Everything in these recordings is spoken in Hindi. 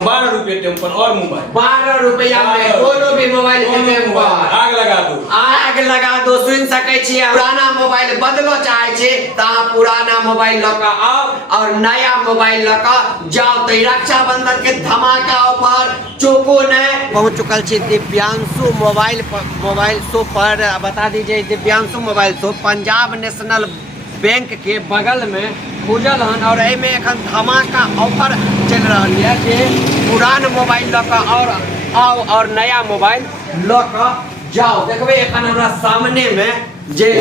12 रुपये टेम्पर और मोबाइल 12 रुपया में कोनो भी मोबाइल के टेम्पर आग लगा दो सुन सके छी। पुराना मोबाइल बदलो चाहे छी त अहाँ पुराना मोबाइल ल के आओ और नया मोबाइल ल के जाओ। तो रक्षाबंधन के धमाका ऑफर चूको ने पहुंच चुकल छी दिव्यांशु मोबाइल शॉप पर। बता दीजिए Divyanshu mobile shop Punjab national bank के बगल में खुजल हन और एमे एखन धमाका ऑफर चल रहा है जे पुरान मोबाइल ल के आओ और नया मोबाइल ल के जाओ। देखबे एखन हमरा सामने में जे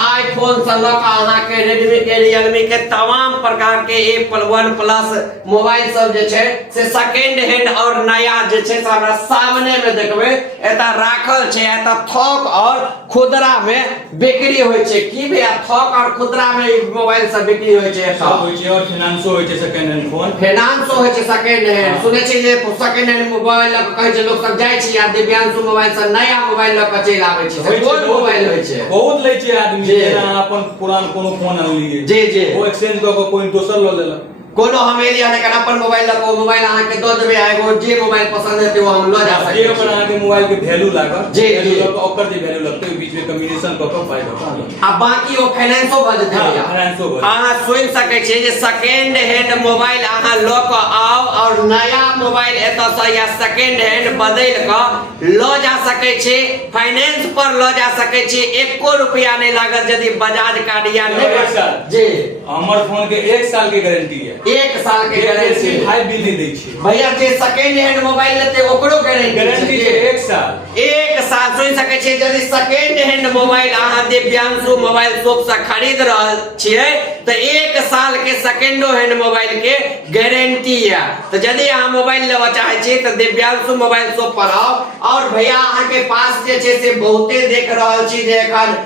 आईफोन से ल के अहाँ के रेडमी के रियलमी के तमाम प्रकार के एप्पल वन प्लस मोबाइल सब जे छे से सेकंड हैंड और नया जे छे से हमरा सामने में देखबे एता राखल छे। एता थोक और खुदरा में बिक्री होय छे। की भैया थोक और खुदरा में मोबाइल सब बिक्री होय छे सब होय छे और फाइनेंसो होय छे सेकंड हैंड फोन फाइनेंसो होय छे सेकंड हैंड। सुने छे जे सेकंड हैंड मोबाइल ल कहे छे लोग सब जाय छे या दिव्यांशु मोबाइल से नया मोबाइल ल के चल आवे छे। कोन मोबाइल होय छे बहुत ले छे आदमी जेना अपन पुरान कोनो फोन आनलिए जी वो एक्सचेंज क के कोई दोसर ल लेला कोनो हम एरिया ने अपन मोबाइल लको मोबाइल अहाँ के दो देबे एगो जे मोबाइल पसंद है वो हम ल जा सके। जे पर अहाँ के मोबाइल के वैल्यू लागत जी ओकर जे वैल्यू लगते बीच में कॉम्बिनेशन क के पाई दो आ बाकी वो फाइनेंसो भ जेते भैया फाइनेंसो अहाँ सुन सके छी जे सेकंड हैंड मोबाइल अहाँ ल के आओ और नया मोबाइल एत से या सेकंड हैंड बदल के ल जा सके छी। फाइनेंस पर ल जा सके छी। 1 रुपया नहीं लागत यदि बजाज कार्ड या जी हमर फोन के 1 साल के गारंटी है 1 साल के गारंटी हाई बिल दै छै भैया जे सेकंड हैंड मोबाइल लेते ओकरो गारंटी छै 1 साल सुन सके छी। यदि सेकंड हैंड मोबाइल अहाँ दिव्यांशु मोबाइल शॉप से खरीद रहल छियै तो 1 साल के सेकंडो हैंड मोबाइल के गारंटी है। तो यदि अहाँ मोबाइल लेवा चाहे छी तो दिव्यांशु मोबाइल शॉप पर आओ और भैया अहाँ के पास जे छै से बहुते देख रहल छी जे एखन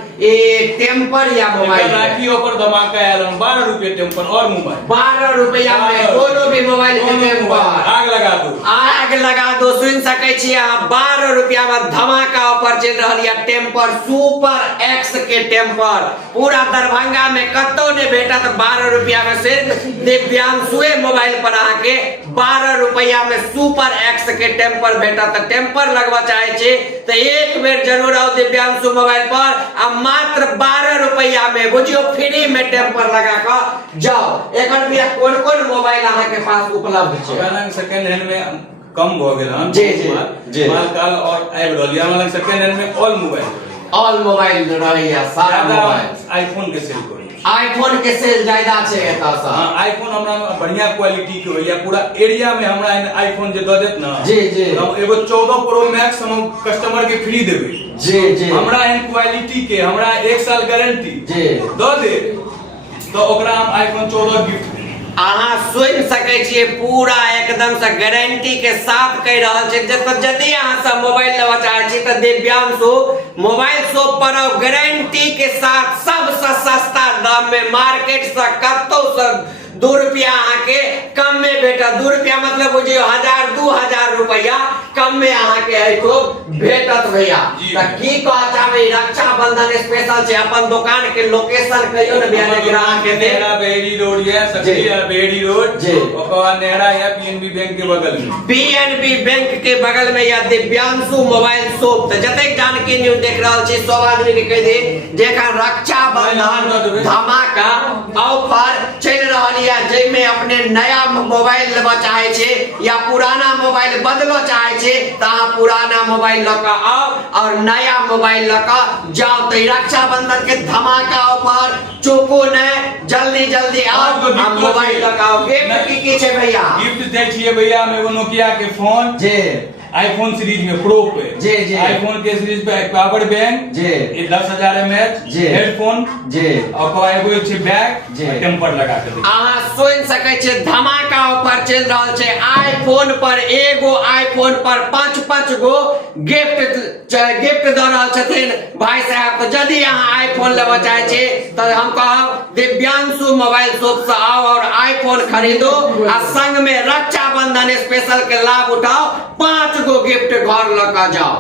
टेम्पर या मोबाइल राखी ऊपर धमाका आयल 12 रुपये टेम्पर और मोबाइल 12 रुपया में कोनो भी मोबाइल के टेम्पर आग लगा दो सुन सके छी। अहाँ 12 रुपया में धमाका ऑफर चल रहा है टेम्पर सुपर एक्स के टेम्पर पूरा दरभंगा में कतो ने भेटत 12 रुपया में सिर्फ दिव्यांशु मोबाइल पर अहाँ के 12 रुपया में सुपर एक्स के टेम्पर भेटत। टेम्पर लगवा चाहे छी तो एक बेर जरूर आओ दिव्यांशु मोबाइल पर आ मात्र 12 रुपया में बुझियो फ्री में टेम्पर लगा के जाओ। एखन भी कोन मोबाइल अहाँ के पास उपलब्ध छै सेकंड हैंड में कम भ गेल हन जी माल काल और आबि रहल या मतलब सेकंड हैंड में ऑल मोबाइल रहैया सारा मोबाइल आईफोन के सेल करू आईफोन के सेल ज्यादा छै एता से। हां आईफोन हमरा बढ़िया क्वालिटी के होया पूरा एरिया में हमरा आईफोन जे द देत ना जी हम एगो 14 प्रो मैक्स हम कस्टमर के फ्री देबे जी हमरा इन क्वालिटी के हमरा 1 साल गारंटी जी द दे तो ओकरा हम आईफोन 14 गिफ्ट अहाँ सुन सके छिए पूरा एकदम से गारंटी के साथ कह रहल छै। यदि अहाँ सब मोबाइल लेवा चाहे छी तो दिव्यांशु मोबाइल शॉप पर गारंटी के साथ सबसे सस्ता दाम में मार्केट से कतो से 2 रुपया अहाँ के कम में भेटत। 2 रुपया मतलब बुझियो 1000-2000 रुपया कम में अहाँ के एतो भेटत भैया। त की कह चाहे रक्षाबंधन स्पेशल छै अपन दुकान के लोकेशन कहियो न भैया ग्राहक के नेहरा बेहरी रोड है सकरिया बेहरी रोड ओकर नेहरा है पीएनबी बैंक के बगल में पीएनबी बैंक के बगल में या दिव्यांशु मोबाइल शॉप। त जते जानकी न्यूज देख रहल छी सब आदमी के कह दे जेखन रक्षाबंधन धमाका ऑफर चल रहल है जेमे अपने नया मोबाइल लेवा चाहे छे या पुराना मोबाइल बदलो चाहे छे त अहाँ पुराना मोबाइल ल के आओ और नया मोबाइल ल के जाओ। तो रक्षाबंधन के धमाका ऑफर चूको ने जल्दी आओ हम मोबाइल ल के आओ। गिफ्ट की छे भैया गिफ्ट दे छिए भैया में वो नोकिया के फोन जी आईफोन सीरीज में प्रो पे जी आईफोन के सीरीज पे पावर बैंक जी 10,000 mAh हेडफोन जी और एगो छै बैग टेम्पर लगा के अहाँ सुन सके छी धमाका ऑफर चल रहल छै। आईफोन पर एगो आईफोन पर 5 गो गिफ्ट द रहल छथिन भाई साहब। तो यदि अहाँ आईफोन लेवा चाहे छी तो हम कहब दिव्यांशु मोबाइल शॉप से आओ और आईफोन खरीदो आ संग में रक्षाबंधन स्पेशल के लाभ उठाओ 5 गो गिफ्ट घर लगा जाओ।